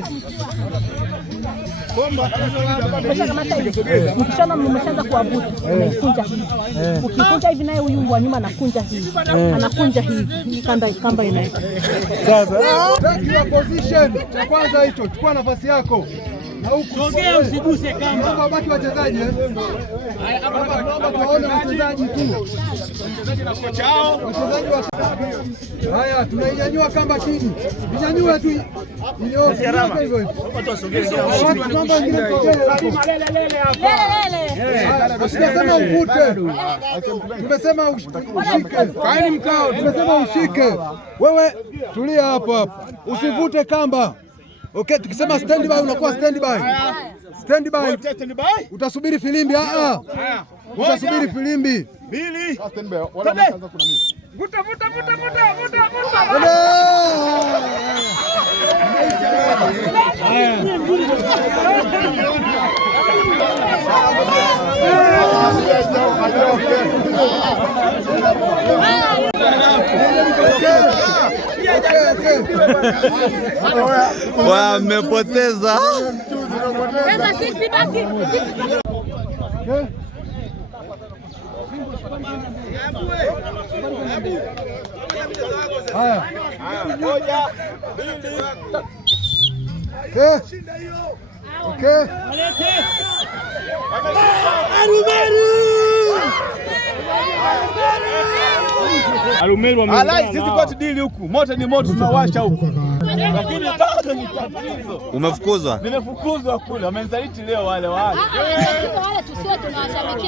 hivi. Umeshakamata hivi. Ukishona mmeshaanza kuavuta, unaikunja hivi. Ukikunja hivi naye huyu wa nyuma anakunja hivi. Anakunja hivi. Kamba inaenda. Sasa, take position. Cha kwanza hicho, chukua nafasi yako. Na huku sogea usiguse kamba. Wabaki wachezaji Hapa tuwaone wachezaji tu. Wachezaji na kocha wao. Wachezaji wa haya tunainyanyua kamba chini. Inyanyue tu. Hiyo hivyo. Watu wasogee. Kamba ingine lele hapa. Tunasema uvute. Tumesema ushike. Kaeni mkao. Tumesema ushike. Wewe tulia hapo hapo. Usivute kamba. Okay, tukisema stand by unakuwa stand by. Stand by. Utasubiri filimbi. Utasubiri filimbi. Mbili. Stand by. Wala mtaanza kuna nini? Vuta. Wamepoteza. Haya. Moja, Okay. Arumeru sisi kwa tudili huku. Moto ni moto tunawasha huku. Lakini bado ni tatizo. Umefukuzwa? Nimefukuzwa kule. Wamenizaliti leo wale. Wale tusio tunawashabikia.